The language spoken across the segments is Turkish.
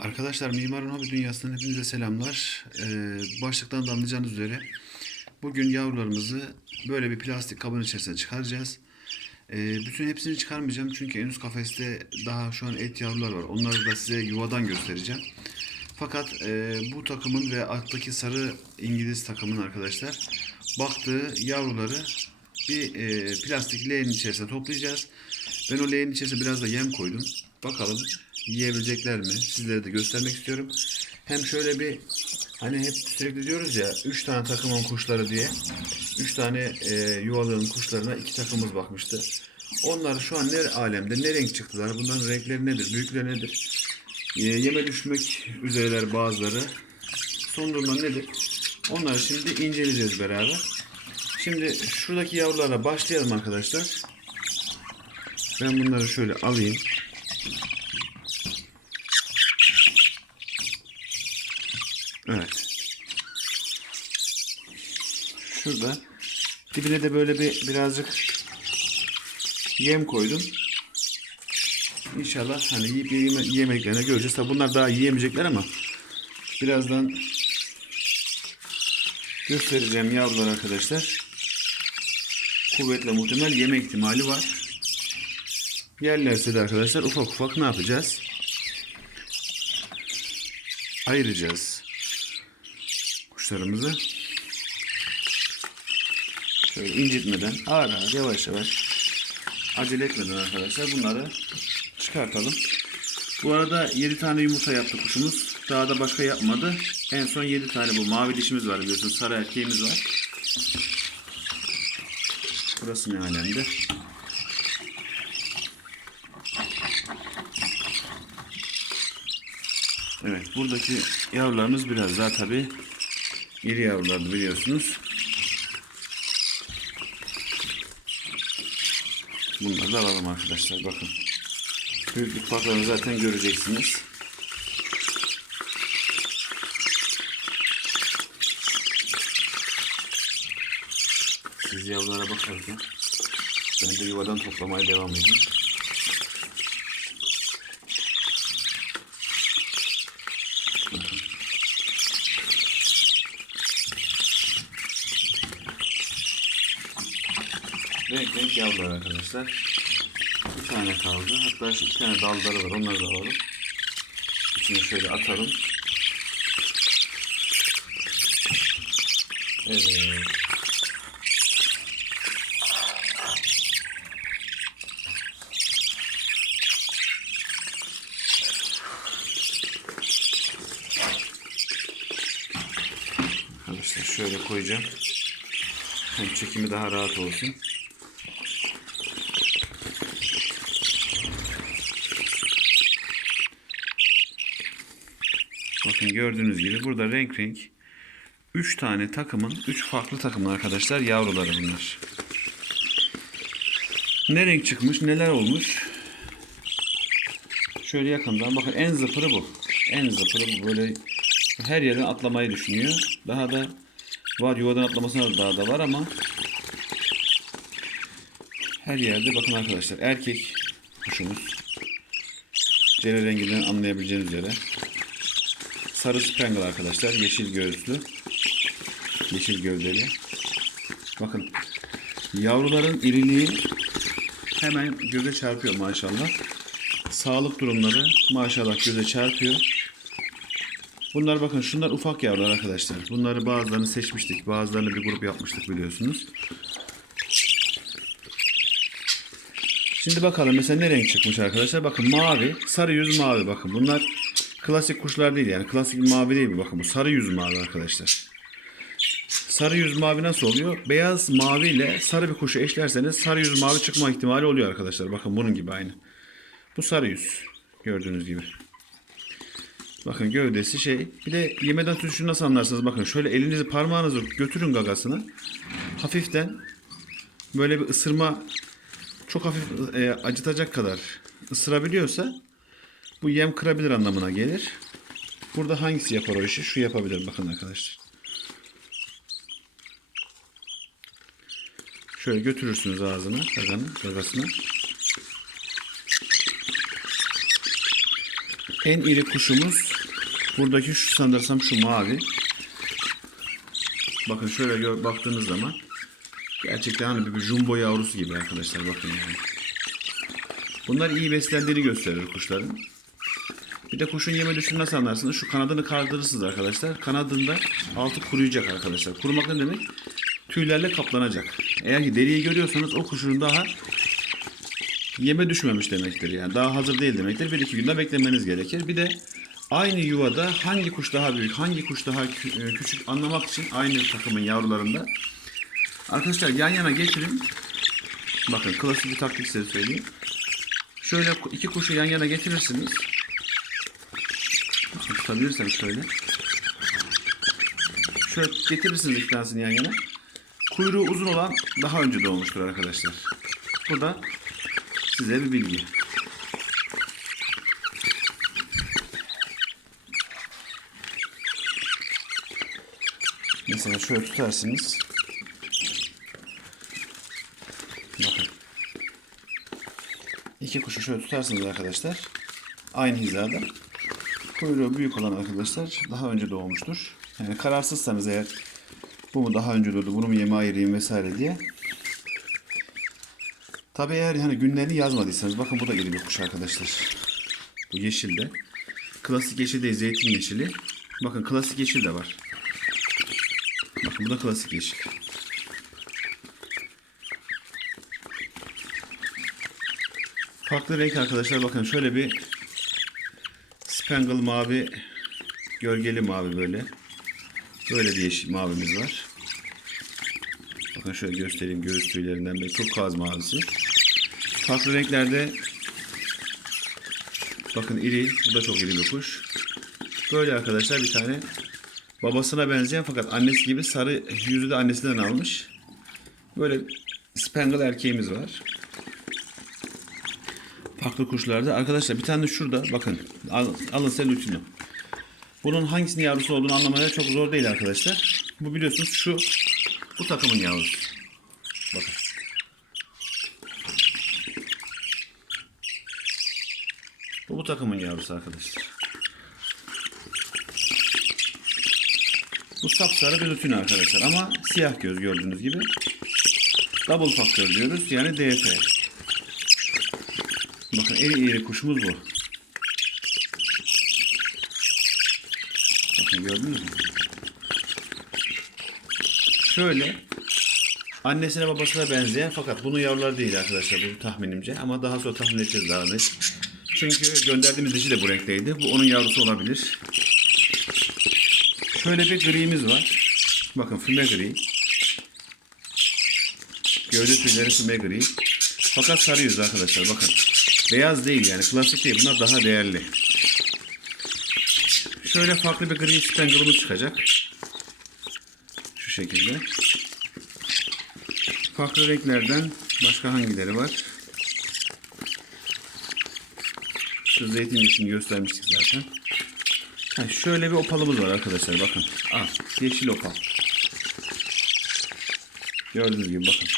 Arkadaşlar Mimarın Hobi Dünyası'ndan hepinize selamlar. Ee, başlıktan da anlayacağınız üzere bugün yavrularımızı böyle bir plastik kabın içerisine çıkaracağız. Ee, bütün hepsini çıkarmayacağım çünkü en üst kafeste daha şu an et yavrular var. Onları da size yuvadan göstereceğim. Fakat e, bu takımın ve alttaki sarı İngiliz takımın arkadaşlar baktığı yavruları bir e, plastik leğenin içerisine toplayacağız. Ben o leğenin içerisine biraz da yem koydum. Bakalım yiyebilecekler mi? Sizlere de göstermek istiyorum. Hem şöyle bir hani hep sürekli diyoruz ya 3 tane takımın kuşları diye. 3 tane e, yuvalığın kuşlarına iki takımımız bakmıştı. Onlar şu an ne alemde, ne renk çıktılar? Bunların renkleri nedir, büyükleri nedir? E, yeme düşmek üzereler bazıları. Son durumlar nedir? Onları şimdi inceleyeceğiz beraber. Şimdi şuradaki yavrulara başlayalım arkadaşlar. Ben bunları şöyle alayım. Evet. Şurada dibine de böyle bir birazcık yem koydum. İnşallah hani yiyip yeme, yiyemediklerini göreceğiz. Tabi bunlar daha yiyemeyecekler ama birazdan göstereceğim yavrular arkadaşlar. Kuvvetle muhtemel yeme ihtimali var. Yerlerse de arkadaşlar ufak ufak ne yapacağız? Ayıracağız kuşlarımızı. Şöyle incitmeden ağır ağır yavaş yavaş acele etmeden arkadaşlar bunları çıkartalım. Bu arada 7 tane yumurta yaptı kuşumuz. Daha da başka yapmadı. En son 7 tane bu mavi dişimiz var biliyorsunuz. Sarı erkeğimiz var. Burası ne alemde? Evet buradaki yavrularımız biraz daha tabi iri yavrulardı biliyorsunuz. Bunları da alalım arkadaşlar bakın. Büyüklük farklarını zaten göreceksiniz. Siz yavrulara bakarken ben de yuvadan toplamaya devam edeyim. Renk renk yavrular arkadaşlar. Bir tane kaldı. Hatta şu iki tane dalları var. Onları da alalım. İçine şöyle atalım. Evet. Arkadaşlar şöyle koyacağım. Hem çekimi daha rahat olsun. Bakın gördüğünüz gibi burada renk renk 3 tane takımın 3 farklı takımın arkadaşlar yavruları bunlar. Ne renk çıkmış neler olmuş. Şöyle yakından bakın en zıpırı bu. En zıpırı bu böyle her yerden atlamayı düşünüyor. Daha da var yuvadan atlamasına da daha da var ama her yerde bakın arkadaşlar erkek kuşumuz. Cere renginden anlayabileceğiniz üzere. Sarı spangle arkadaşlar. Yeşil göğüslü. Yeşil gövdeli. Bakın yavruların iriliği hemen göze çarpıyor maşallah. Sağlık durumları maşallah göze çarpıyor. Bunlar bakın şunlar ufak yavrular arkadaşlar. Bunları bazılarını seçmiştik. Bazılarını bir grup yapmıştık biliyorsunuz. Şimdi bakalım mesela ne renk çıkmış arkadaşlar. Bakın mavi, sarı yüz mavi bakın. Bunlar klasik kuşlar değil yani. Klasik mavi değil bu bakın. Bu sarı yüz mavi arkadaşlar. Sarı yüz mavi nasıl oluyor? Beyaz mavi ile sarı bir kuşu eşlerseniz sarı yüz mavi çıkma ihtimali oluyor arkadaşlar. Bakın bunun gibi aynı. Bu sarı yüz. Gördüğünüz gibi. Bakın gövdesi şey. Bir de yemeden tutuşunu nasıl anlarsınız? Bakın şöyle elinizi parmağınızı götürün gagasına. Hafiften böyle bir ısırma çok hafif e, acıtacak kadar ısırabiliyorsa bu yem kırabilir anlamına gelir. Burada hangisi yapar o işi? Şu yapabilir bakın arkadaşlar. Şöyle götürürsünüz ağzına, gaganın, gagasına. En iri kuşumuz buradaki şu sanırsam şu mavi. Bakın şöyle gör, baktığınız zaman gerçekten hani bir jumbo yavrusu gibi arkadaşlar bakın yani. Bunlar iyi beslendiğini gösterir kuşların. Bir de kuşun yeme düşümünü nasıl anlarsınız? Şu kanadını kaldırırsınız arkadaşlar. Kanadında altı kuruyacak arkadaşlar. Kurumak ne demek? Tüylerle kaplanacak. Eğer ki deriyi görüyorsanız o kuşun daha yeme düşmemiş demektir. Yani daha hazır değil demektir. Bir iki günde beklemeniz gerekir. Bir de aynı yuvada hangi kuş daha büyük, hangi kuş daha e, küçük anlamak için aynı takımın yavrularında arkadaşlar yan yana getirin. Bakın klasik bir taktik size söyleyeyim. Şöyle iki kuşu yan yana getirirsiniz. Tutabilirsem şöyle. Şöyle getirirsiniz tanesini yan yana. Kuyruğu uzun olan daha önce doğmuştur arkadaşlar. Bu da size bir bilgi. Mesela şöyle tutarsınız. Bakın. İki kuşu şöyle tutarsınız arkadaşlar. Aynı hizada. Kuyruğu büyük olan arkadaşlar daha önce doğmuştur. Yani kararsızsanız eğer bu mu daha önce doğdu, bunu mu yeme ayırayım vesaire diye. Tabi eğer hani günlerini yazmadıysanız bakın bu da yeni bir kuş arkadaşlar. Bu yeşil de. Klasik yeşil değil zeytin yeşili. Bakın klasik yeşil de var. Bakın bu da klasik yeşil. Farklı renk arkadaşlar bakın şöyle bir spangle mavi gölgeli mavi böyle. Böyle bir yeşil mavimiz var. Bakın şöyle göstereyim göğüs tüylerinden beri turkuaz mavisi. Farklı renklerde bakın iri bu da çok iri bir kuş. Böyle arkadaşlar bir tane babasına benzeyen fakat annesi gibi sarı yüzü de annesinden almış. Böyle spangle erkeğimiz var. Farklı kuşlarda. Arkadaşlar bir tane şurada bakın. Al, alın selütino. Bunun hangisinin yavrusu olduğunu anlamaya çok zor değil arkadaşlar. Bu biliyorsunuz şu bu takımın yavrusu. Bakın. Bu bu takımın yavrusu arkadaşlar. Bu sapsarı bir rutin arkadaşlar ama siyah göz gördüğünüz gibi. Double faktör diyoruz yani DF. Bakın en iri kuşumuz bu. Bakın gördünüz mü? Şöyle annesine babasına benzeyen fakat bunun yavruları değil arkadaşlar bu tahminimce ama daha sonra tahmin edeceğiz daha net. Çünkü gönderdiğimiz dişi de bu renkteydi. Bu onun yavrusu olabilir. Şöyle bir gri'miz var. Bakın füme gri. Gövde tüyleri füme gri. Fakat sarı yüz arkadaşlar bakın. Beyaz değil yani klasik değil. Bunlar daha değerli. Şöyle farklı bir gri spangle'ımız çıkacak. Şu şekilde. Farklı renklerden başka hangileri var? Şu zeytin yeşilini göstermiştik zaten. Ha, şöyle bir opalımız var arkadaşlar bakın. Ah, yeşil opal. Gördüğünüz gibi bakın.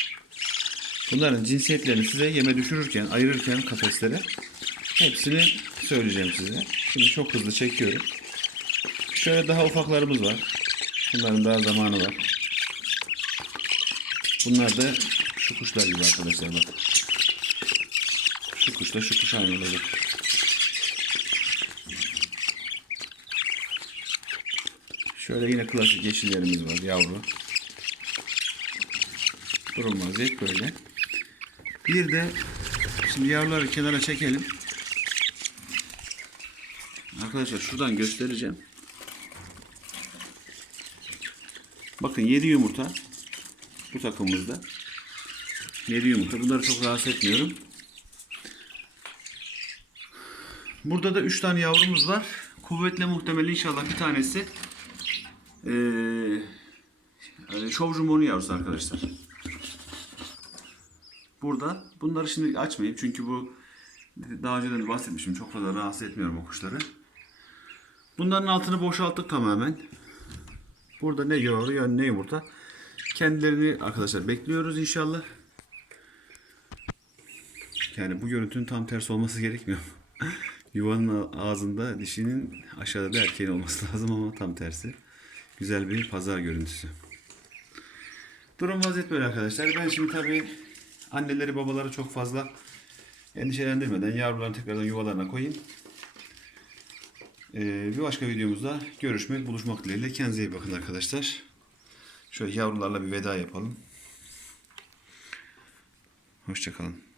Bunların cinsiyetlerini size yeme düşürürken, ayırırken kafeslere hepsini söyleyeceğim size. Şimdi çok hızlı çekiyorum. Şöyle daha ufaklarımız var. Bunların daha zamanı var. Bunlar da şu kuşlar gibi arkadaşlar bakın. Şu kuşla şu kuş aynı olacak. Şöyle yine klasik yeşillerimiz var yavru. Durum vaziyet böyle. Bir de şimdi yavruları kenara çekelim. Arkadaşlar şuradan göstereceğim. Bakın 7 yumurta bu takımımızda. 7 yumurta. Bunları çok rahatsız etmiyorum. Burada da 3 tane yavrumuz var. Kuvvetle muhtemel inşallah bir tanesi ee, şov jumbonu yavrusu arkadaşlar. Burada. Bunları şimdi açmayayım çünkü bu daha önceden de bahsetmişim. Çok fazla rahatsız etmiyorum o kuşları. Bunların altını boşalttık tamamen. Burada ne yavru ya ne yumurta. Kendilerini arkadaşlar bekliyoruz inşallah. Yani bu görüntünün tam tersi olması gerekmiyor. Yuvanın ağzında dişinin aşağıda da erkeğin olması lazım ama tam tersi. Güzel bir pazar görüntüsü. Durum vaziyet böyle arkadaşlar. Ben şimdi tabii anneleri babaları çok fazla endişelendirmeden yavrularını tekrardan yuvalarına koyayım. Ee, bir başka videomuzda görüşmek, buluşmak dileğiyle. Kendinize iyi bakın arkadaşlar. Şöyle yavrularla bir veda yapalım. Hoşçakalın.